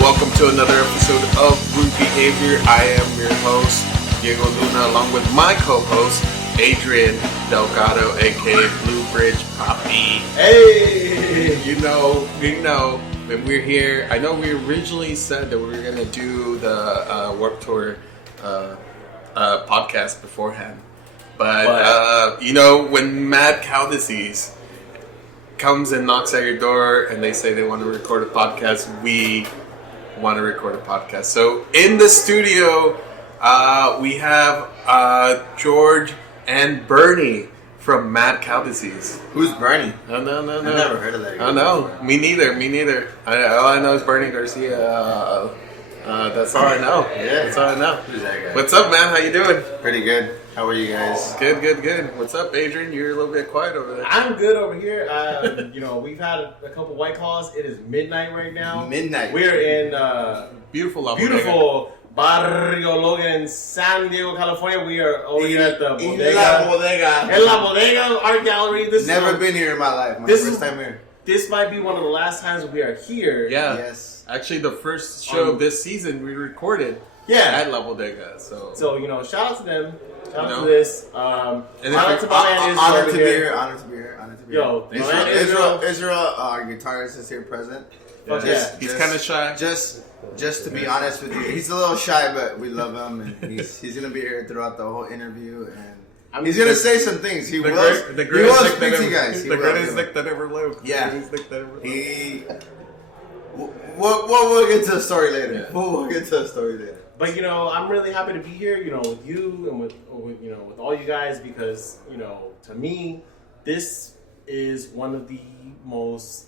welcome to another episode of Rude Behavior. I am your host, Diego Luna, along with my co-host, Adrian Delgado, aka Blue Bridge Poppy. Hey! You know, when we're here, I know we originally said that we were going to do the Warped Tour podcast beforehand. But when Mad Cow Disease comes and knocks at your door and they say they want to record a podcast, we want to record a podcast. So in the studio, we have George and Bernie from Mad Cow Disease. Who's Bernie? No. I've never heard of that. Oh no, me neither. All I know is Bernie Garcia. That's all I know. Yeah. That's all I know. Who's that guy? What's up, man? How you doing? Pretty good. How are you guys? Good. What's up, Adrian? You're a little bit quiet over there. I'm good over here. We've had a couple White Claws. It is midnight right now. Midnight. We're in Beautiful Barrio Logan, San Diego, California. We are over here at the bodega. En La Bodega Art Gallery. Never been here in my life. First time here. This might be one of the last times we are here. Yeah. Yes. Actually, the first show this season we recorded at La Bodega. So shout out to them. Shout out to this. And shout out to my man Israel. Honored to be here. Honored to be here. Yo, Israel, our guitarist is here present. He's kind of shy. Just to be honest with you, he's a little shy, but we love him, and he's gonna be here throughout the whole interview, and he's gonna say some things. He will speak to you guys. The greatest dick that ever lived. Yeah. We'll get to the story later. Yeah. We'll get to the story later. But I'm really happy to be here, with you and with all you guys, because to me, this is one of the most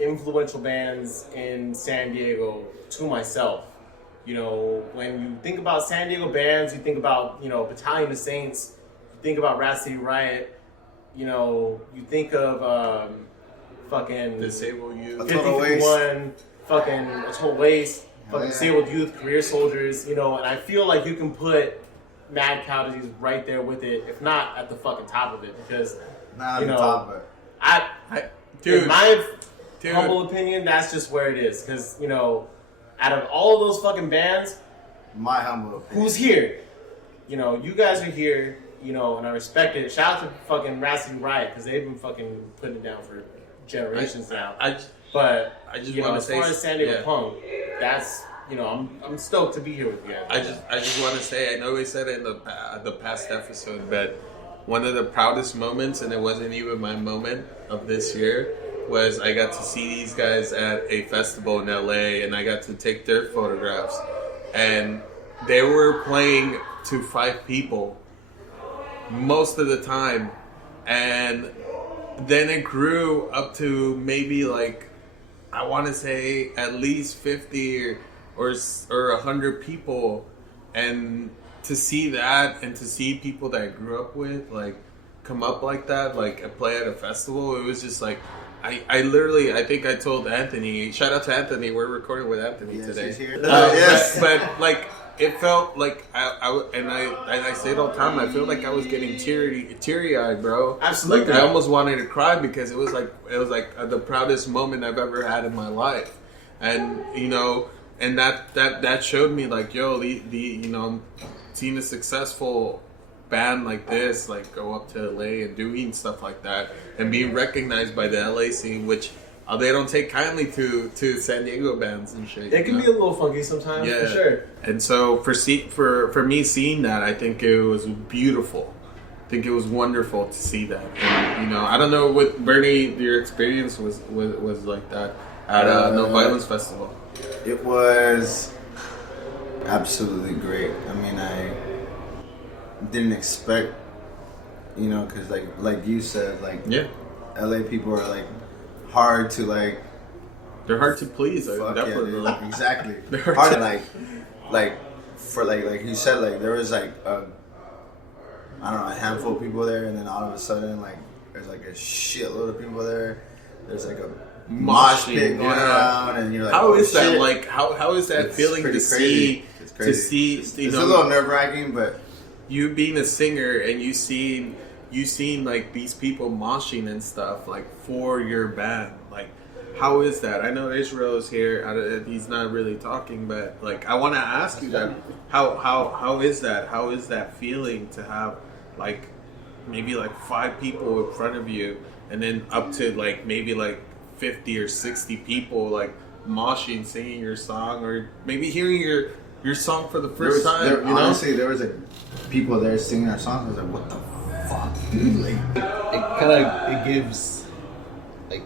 influential bands in San Diego to myself. When you think about San Diego bands, you think about Battalion of Saints, you think about Rat City Riot, you think of fucking Disabled Youth, 5051, fucking A Total Waste. Fucking yeah. Disabled Youth, Career Soldiers, and I feel like you can put Mad Cow Disease right there with it, if not at the fucking top of it, because Not at the top, but in my humble opinion, that's just where it is, because out of all of those fucking bands, my humble opinion, who's here? You guys are here, and I respect it. Shout out to fucking Rat City Riot, because they've been fucking putting it down for generations now. But I just want to as say, far as San Diego Punk, that's I'm stoked to be here with you guys. I just want to say, I know we said it in the past episode, but one of the proudest moments, and it wasn't even my moment of this year, was I got to see these guys at a festival in LA, and I got to take their photographs, and they were playing to 5 people most of the time, and then it grew up to maybe I want to say at least 50 or 100 people, and to see that and to see people that I grew up with come up like that, play at a festival, it was just I think I told Anthony, shout out to Anthony, we're recording with Anthony today. He's here. Yes. But it felt like I say it all the time, I feel like I was getting teary-eyed, bro. Absolutely. I almost wanted to cry, because it was the proudest moment I've ever had in my life. And and that showed me seeing a successful band like this go up to LA and doing stuff like that and being recognized by the LA scene, which they don't take kindly to San Diego bands and shit. It can be a little funky sometimes, for sure. And so for me seeing that, I think it was beautiful. I think it was wonderful to see that. And, I don't know what Bernie, your experience was like that at No Violence Festival. It was absolutely great. I mean, I didn't expect, because like you said, LA people are hard to they're hard to please. Definitely. Exactly. They're hard to for like you said, there was I don't know, a handful of people there, and then all of a sudden there's a shitload of people there. There's a mosh pit going around, and you're how is that shit. How is that It's feeling to crazy. It's crazy. It's a little nerve-wracking, but you being a singer and you seen these people moshing and stuff for your band, how is that? I know Israel is here. He's not really talking, but like I want to ask you that. How is that? How is that feeling to have like maybe like 5 people in front of you, and then up to like maybe like 50 or 60 people like moshing, singing your song, or maybe hearing your song for the first time? You know? Honestly, there was like people there singing our song. I was like, what the fuck, dude? Like, it gives, like,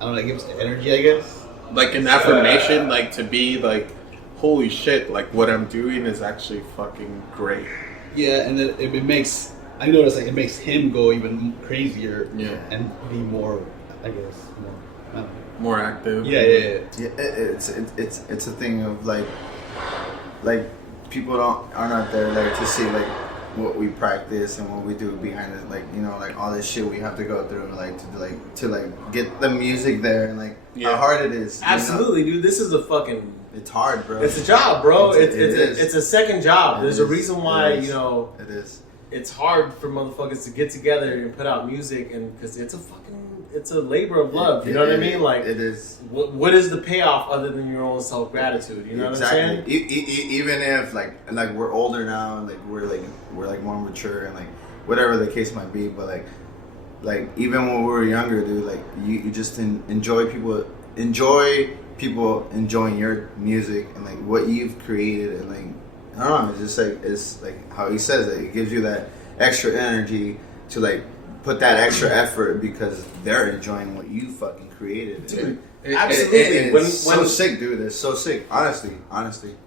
I don't know, it gives energy, I guess. Like an affirmation, like to be like, holy shit, like what I'm doing is actually fucking great. Yeah, and then it makes, I noticed like it makes him go even crazier. Yeah. And be more, I guess, I don't know. More active. Yeah. It's a thing of like people aren't out there like to see like what we practice and what we do behind it, like, you know, like all this shit we have to go through like to get the music there, and like how hard it is. Absolutely, dude. This is a fucking. It's hard, bro. It's a job, bro. It's It's a second job. There's a reason why, you know. It is. It's hard for motherfuckers to get together and put out music, and because it's a labor of love. You know what I mean? Like, it is. What is the payoff other than your own self gratitude? You know what I'm saying? Even if like we're older now, and like we're more mature, and like whatever the case might be, but like even when we were younger, dude, like you just enjoy people enjoying your music and like what you've created, and like I don't know, it's like how he says it gives you that extra energy to like put that extra effort because they're enjoying what you fucking created. Dude, and absolutely. It's so sick, dude. It's so sick. Honestly.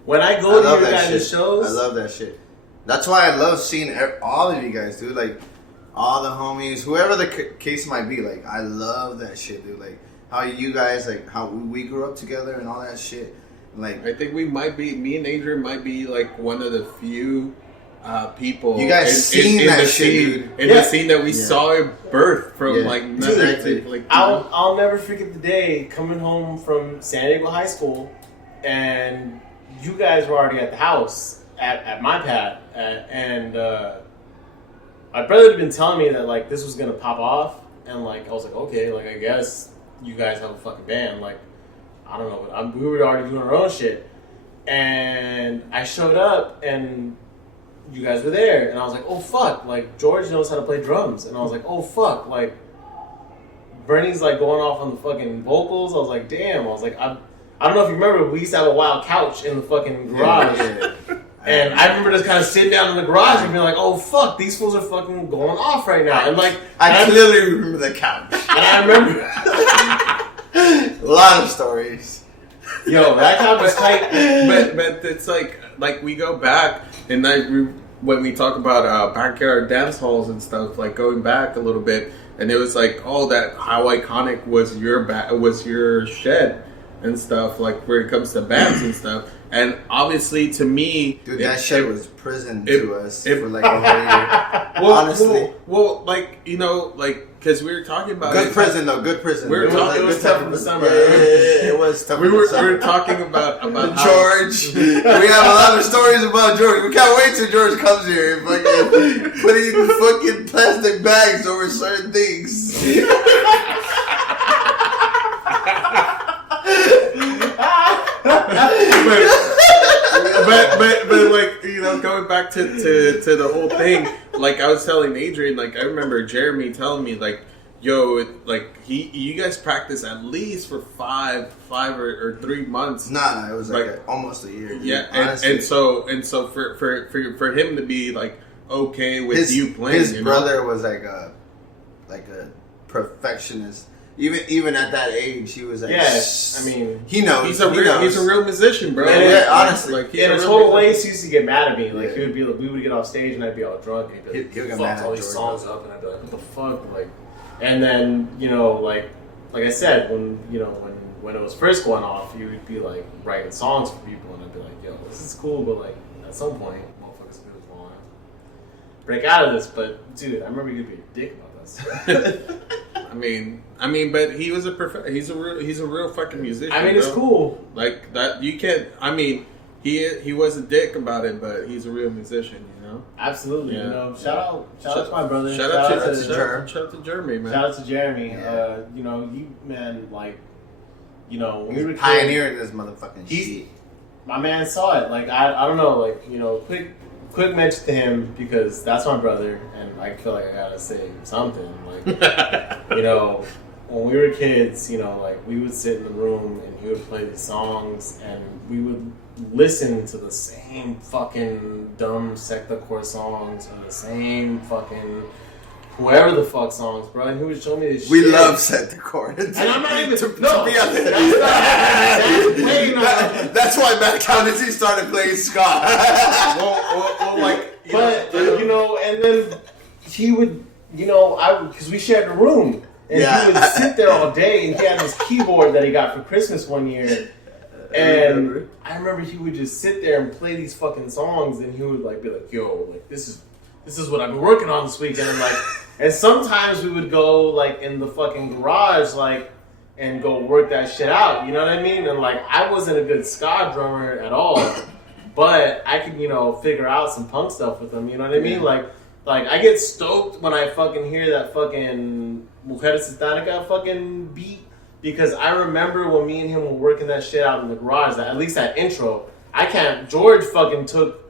When I go to your guys' shows, I love that shit. That's why I love seeing all of you guys, dude. Like all the homies, whoever the case might be. Like I love that shit, dude. Like how you guys, like how we grew up together and all that shit. Like I think me and Adrian might be like one of the few people you guys seen that shit, dude. In the scene that we saw it birth from like nothing to like. I'll never forget the day coming home from San Diego High School, and you guys were already at the house at my pad, and my brother had been telling me that like this was gonna pop off, and like I was like, okay, like I guess you guys have a fucking band, like I don't know, we were already doing our own shit, and I showed up and you guys were there, and I was like, oh fuck, like George knows how to play drums, and I was like, oh fuck, like Bernie's like going off on the fucking vocals. I was like, damn. I was like, I don't know if you remember, we used to have a wild couch in the fucking garage. And I remember just kind of sitting down in the garage and being like, oh fuck, these fools are fucking going off right now. And like, I clearly remember the couch. And I remember a lot of stories. Yo, that couch was tight. But it's like we go back, and when we talk about backyard dance halls and stuff, like going back a little bit, and it was like, oh, that how iconic was your shed and stuff, like where it comes to bands and stuff. And obviously, to me, dude, that shit was prison to us for like a whole year. Well, honestly, well, like you know, like because we were talking about good prison though, good prison. It was tough in the summer. Yeah, it was tough. We were talking about George. We have a lot of stories about George. We can't wait till George comes here and fucking putting fucking plastic bags over certain things. but like, you know, going back to the whole thing, like I was telling Adrian, like I remember Jeremy telling me like, yo, like you guys practice at least for five or 3 months. Nah, it was like almost a year. Dude, yeah, and so for him to be like okay with you playing, his brother was like a perfectionist. Even at that age, he was like, yes, I mean, he knows. He's a real musician, bro. Yeah, honestly, like in a total way, he used to get mad at me. Like he would be like, we would get off stage and I'd be all drunk and he'd be like, fuck all these songs up, and I'd be like, what the fuck, like, and then you know, like I said, when it was first going off, you would be like writing songs for people, and I'd be like, yo, this is cool, but like at some point, motherfuckers are gonna want to break out of this. But dude, I remember you'd be a dick about that. I mean, but he was he's a real fucking musician. I mean, it's cool. Like that, you can't. I mean, he was a dick about it, but he's a real musician, you know. Absolutely. Yeah. You know, shout out to my brother. Shout out to Jeremy, man. Shout out to Jeremy. You know, you man, like you know, when we were kids, pioneering this motherfucking shit. My man saw it. Like I don't know. Like, you know, quick mention to him because that's my brother, and I feel like I gotta say something. Like, you know, when we were kids, you know, like we would sit in the room and he would play these songs, and we would listen to the same fucking dumb sectacore songs or the same fucking whoever the fuck songs, bro. And he would show me this We shit. love sectacore. And I'm not even to be honest. That's why Matt Accountancy started playing ska. well, like, you know, and then he would, you know, because we shared a room, and he would sit there all day, and he had this keyboard that he got for Christmas one year, and I remember he would just sit there and play these fucking songs, and he would like be like, "Yo, like this is what I've been working on this weekend," and like, and sometimes we would go like in the fucking garage, like, and go work that shit out. You know what I mean? And like, I wasn't a good ska drummer at all, but I could, you know, figure out some punk stuff with him. You know what I mean? Like I get stoked when I fucking hear that fucking Mujeres Satánica fucking beat, because I remember when me and him were working that shit out in the garage. That, at least that intro, George fucking took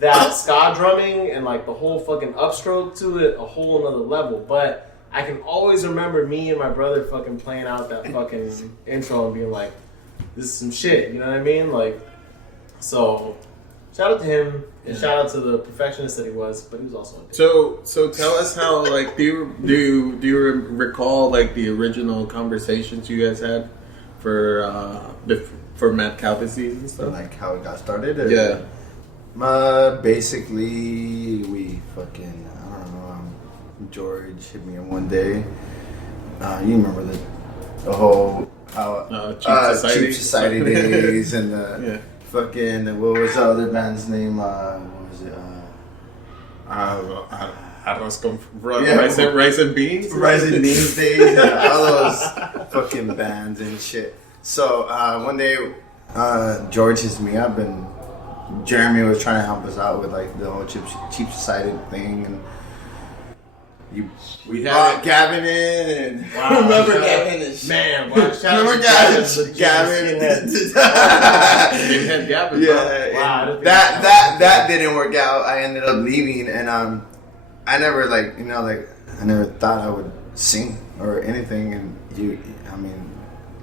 that ska drumming and like the whole fucking upstroke to it a whole nother level. But I can always remember me and my brother fucking playing out that fucking intro and being like, this is some shit, you know what I mean? Like, so shout out to him and shout out to the perfectionist that he was, but he was also a dick. So tell us how, like, do you recall like the original conversations you guys had for Matt Calvices and stuff? Like how it got started? Or? Yeah. Basically, we fucking, I don't know, George hit me one day. You remember the whole Cheap Society days and the fucking, what was the other band's name? What was it? Rice and Beans? Rice and Beans days and all those fucking bands and shit. So one day, George hits me up and Jeremy was trying to help us out with like the whole cheap society thing, and we had Gavin in, and remember Gavin and shit. Man, wow, remember Gavin? They had Gavin. Yeah, wow, that didn't work out. I ended up leaving, and I never I never thought I would sing or anything, and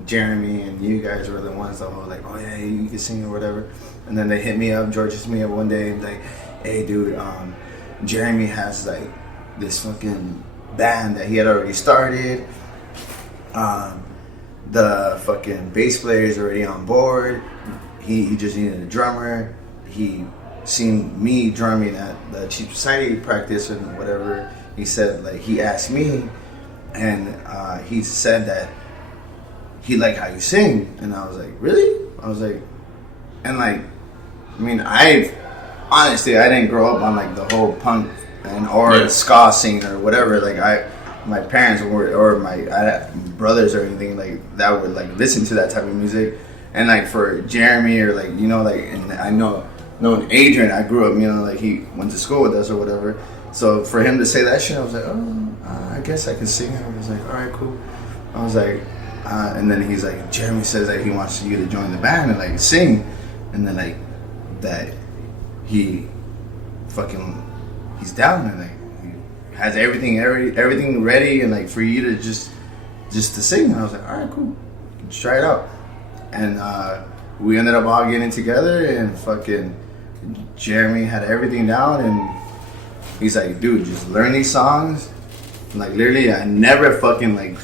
Jeremy and you guys were the ones that were like, oh yeah, you can sing or whatever. And then they hit me up, George hit me up one day and like, hey dude, Jeremy has like this fucking band that he had already started. The fucking bass player is already on board. He just needed a drummer. He seen me drumming at the Cheap Society practice and whatever. He said, like, he asked me, and he said that he liked how you sing. And I was like, really? I was like, and like, I didn't grow up on like the whole punk or ska scene or whatever. Like my parents or I had brothers or anything like that would like listen to that type of music. And like for Jeremy or like, you know, like, and I know Adrian, I grew up, like he went to school with us or whatever. So for him to say that shit, I was like, I guess I can sing. I was like, all right, cool. I was like, and then he's like, Jeremy says that he wants you to join the band and like sing. And then like that he's down and like he has everything ready and like for you to just to sing. And I was like, all right, cool, let's try it out. And we ended up all getting together and fucking Jeremy had everything down and he's like, dude, just learn these songs. Like literally I never fucking like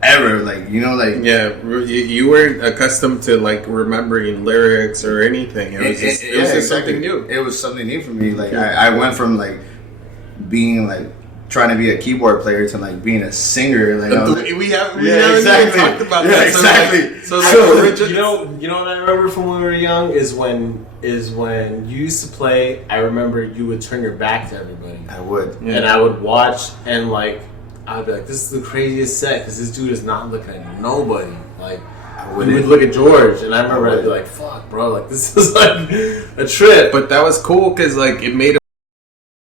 ever, like, you know, like, yeah, you weren't accustomed to like remembering lyrics or anything. It was just something new. It was something new for me. Like I went from like being like trying to be a keyboard player to like being a singer. Like we haven't even talked about that. Exactly. So you know what I remember from when we were young is when you used to play. I remember you would turn your back to everybody. I would, and I would watch and like. I'd be like, this is the craziest set because this dude is not looking at nobody. Like, we would look at George, and I remember I'd be like, fuck, bro, like, this is like a trip. But that was cool because, like, it made